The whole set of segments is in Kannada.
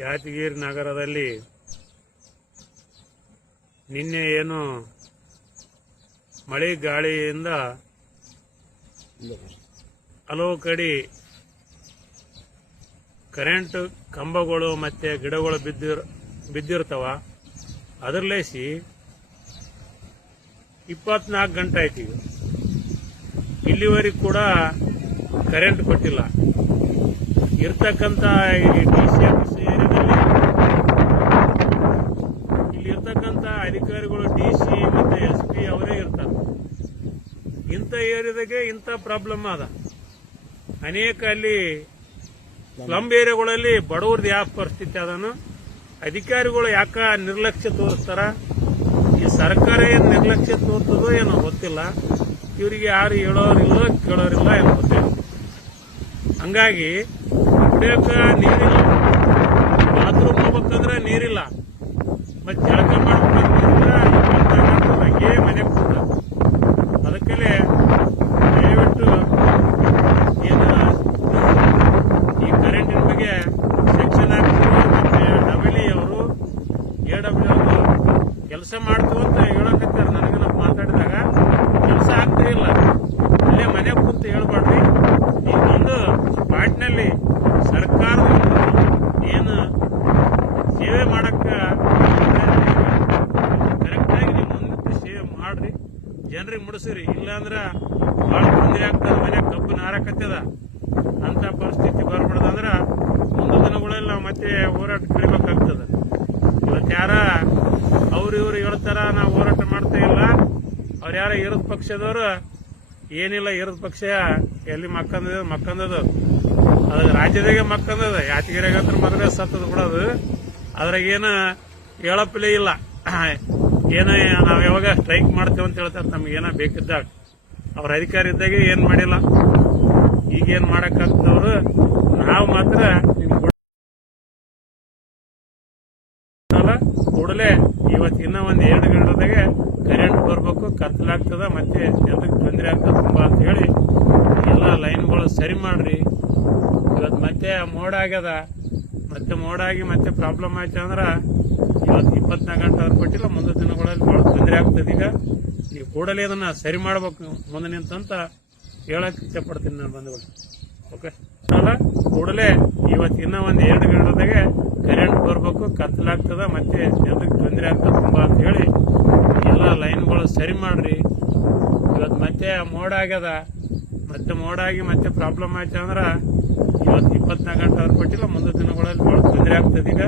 ಯಾದಗಿರಿ ನಗರದಲ್ಲಿ ನಿನ್ನೆ ಏನು ಮಳೆ ಗಾಳಿಯಿಂದ ಹಲವು ಕಡೆ ಕರೆಂಟ್ ಕಂಬಗಳು ಮತ್ತೆ ಗಿಡಗಳು ಬಿದ್ದಿರ್ತಾವ. ಅದರಲೇಸಿ 24 ಗಂಟೆ ಆಯ್ತು. ಈಗ ಇಲ್ಲಿವರೆಗೂ ಕೂಡ ಕರೆಂಟ್ ಕೊಟ್ಟಿಲ್ಲ. ಇರ್ತಕ್ಕಂಥ DCMC ಏರಿಯಾದಲ್ಲಿ ಇಲ್ಲಿರ್ತಕ್ಕಂಥ ಅಧಿಕಾರಿಗಳು DC ಮತ್ತೆ SP ಅವರೇ ಇರ್ತಾರೆ. ಇಂಥ ಏರಿಯಾದಾಗೆ ಇಂಥ ಪ್ರಾಬ್ಲಮ್ ಅದ. ಅನೇಕ ಅಲ್ಲಿ ಸ್ಲಮ್ ಏರಿಯಾಗಳಲ್ಲಿ ಬಡವ್ರದ್ದು ಯಾವ ಪರಿಸ್ಥಿತಿ ಅದನ್ನು ಅಧಿಕಾರಿಗಳು ಯಾಕ ನಿರ್ಲಕ್ಷ್ಯ ತೋರಿಸ್ತಾರ. ಈ ಸರ್ಕಾರ ಏನ್ ನಿರ್ಲಕ್ಷ್ಯ ತೋರ್ತದೋ ಏನೋ ಗೊತ್ತಿಲ್ಲ. ಇವರಿಗೆ ಯಾರು ಹೇಳೋರಿಲ್ಲ ಕೇಳೋರಿಲ್ಲ ಏನೋ ಗೊತ್ತಿಲ್ಲ. ಹಂಗಾಗಿ ಕುಡಿಯಕ ನೀರಿಲ್ಲ, ಬಾತ್ರೂಮ್ ಹೋಗ್ಬೇಕಂದ್ರೆ ನೀರಿಲ್ಲ, ಮತ್ತೆ ಜಳಕ ಮಾಡ್ಬೇಕಂದ್ರೆ ಹಂಗೆ ಮನೆ ಕೂತ. ಅದಕ್ಕೆ ದಯವಿಟ್ಟು ಏನು ಈ ಕರೆಂಟಿನ ಬಗ್ಗೆ ಸೆಕ್ಷನ್ ಆಗ್ತಿರೋ ಮತ್ತೆ ಡಬ್ಲ್ಯೂ ಅವರು AW ಅವರು ಕೆಲಸ ಮಾಡ್ತೀವಿ ಅಂತ ಹೇಳಕತ್ತಾರ. ನನಗೆ ಮಾತಾಡಿದಾಗ ಕೆಲಸ ಆಗ್ತಿರಲಿಲ್ಲ, ಅಲ್ಲೇ ಮನೆ ಕೂತು ಹೇಳ್ಬಾರ್ರಿ. ಈ ಒಂದು ಸ್ಪಾಟ್ನಲ್ಲಿ ಸರ್ಕಾರ ಏನು ಸೇವೆ ಮಾಡಕ್ಕ ಕರೆಕ್ಟಾಗಿ ನೀವು ಮುಂದೆ ಸೇವೆ ಮಾಡ್ರಿ, ಜನರಿಗೆ ಮುಡಿಸ್ರಿ. ಇಲ್ಲಾಂದ್ರ ಬಹಳ ತೊಂದರೆ ಆಗ್ತದ. ಮನೆ ಕಬ್ಬು ನಾರಕತ್ತದ. ಅಂತ ಪರಿಸ್ಥಿತಿ ಬರ್ಬಿಡ್ದಂದ್ರ ಮುಂದಿನ ದಿನಗಳಲ್ಲಿ ನಾವು ಮತ್ತೆ ಹೋರಾಟ ಕಡಿಬೇಕಾಗ್ತದ. ಇವತ್ತು ಯಾರ ಇವ್ರು ಹೇಳ್ತಾರ ನಾವು ಹೋರಾಟ ಮಾಡ್ತಾ ಇಲ್ಲ. ಅವ್ರು ಯಾರ ವಿರೋಧ ಪಕ್ಷದವರು ಏನಿಲ್ಲ, ವಿರೋಧ ಪಕ್ಷ ಎಲ್ಲಿ ಮಕ್ಕಂದದ ಅದ ರಾಜ್ಯದಾಗೆ ಮಕ್ಕಂದದ. ಯಾದಗಿರಿಯಾಗಂತ್ರ ಮೊದಲೇ ಸತ್ತದ ಬಿಡೋದು. ಅದ್ರಾಗ ಏನು ಹೇಳಪ್ಪಲೇ ಇಲ್ಲ. ಏನ ನಾವ್ ಯಾವಾಗ ಸ್ಟ್ರೈಕ್ ಮಾಡ್ತೇವೆ ಅಂತ ಹೇಳ್ತಾರೆ. ನಮ್ಗೇನ ಬೇಕಿದ್ದಾಗ ಅವ್ರ ಅಧಿಕಾರ ಇದ್ದಾಗೆ ಏನ್ ಮಾಡಿಲ್ಲ. ಈಗೇನ್ ಮಾಡಕ್ಕಾಗ್ತವ್ರು. ನಾವು ಮಾತ್ರ ಕೂಡಲೇ ಇವತ್ತು ಇನ್ನೂ ಒಂದು 2 ಗಂಟೆದಾಗೆ ಕರೆಂಟ್ ಬರ್ಬೇಕು. ಕತ್ತಲಾಗ್ತದ, ಮತ್ತೆ ಜನರಿಗೆ ತೊಂದರೆ ಆಗ್ತದ ತುಂಬಾ ಅಂತ ಹೇಳಿ ಎಲ್ಲ ಲೈನ್ಗಳು ಸರಿ ಮಾಡ್ರಿ. ಇವತ್ತು ಮತ್ತೆ ಮೋಡ ಆಗ್ಯದ, ಮತ್ತೆ ಮೋಡ ಆಗಿ ಮತ್ತೆ ಪ್ರಾಬ್ಲಮ್ ಆಯ್ತು ಅಂದ್ರ ಇವತ್ತು 24 ಗಂಟೆ ಅವ್ರು ಕೊಟ್ಟಿಲ್ಲ. ಮುಂದಿನ ದಿನಗಳಲ್ಲಿ ಬಹಳ ತೊಂದರೆ ಆಗ್ತದೆ. ಈಗ ನೀವು ಕೂಡಲೇ ಅದನ್ನ ಸರಿ ಮಾಡ್ಬೇಕು ಮುಂದೆ ನಿಂತಂತ ಹೇಳಕ್ ಇಷ್ಟಪಡ್ತೀನಿ ನಾನು ಬಂಧುಗಳು. ಓಕೆ, ಕೂಡಲೇ ಇವತ್ತು ಇನ್ನೂ ಒಂದು 2 ಗಂಟೆದಾಗೆ ಕರೆಂಟ್ ಬರ್ಬೇಕು. ಕತ್ತಲಾಗ್ತದ, ಮತ್ತೆ ಜನರಿಗೆ ತೊಂದರೆ ಆಗ್ತದ ತುಂಬಾ ಅಂತ ಹೇಳಿ ಎಲ್ಲ ಲೈನ್ಗಳು ಸರಿ ಮಾಡ್ರಿ. ಇವತ್ತು ಮತ್ತೆ ಮೋಡ ಆಗ್ಯದ, ಮತ್ತೆ ಮೋಡ ಆಗಿ ಮತ್ತೆ ಪ್ರಾಬ್ಲಮ್ ಆಯ್ತು ಅಂದ್ರ ಇವತ್ತು 24 ಗಂಟೆ ಅವ್ರು ಕೊಟ್ಟಿಲ್ಲ. ಮುಂದಿನ ದಿನಗಳಲ್ಲಿ ಬಹಳ ತೊಂದರೆ ಆಗ್ತದೆ. ಈಗ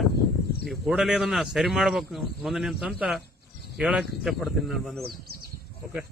ನೀವು ಕೂಡಲೇ ಅದನ್ನ ಸರಿ ಮಾಡ್ಬೇಕು ಮುಂದೆ ನಿಂತಂತ ಹೇಳಕ್ ಇಷ್ಟಪಡ್ತೀನಿ ನಾನು ಬಂಧುಗಳು. ಓಕೆ.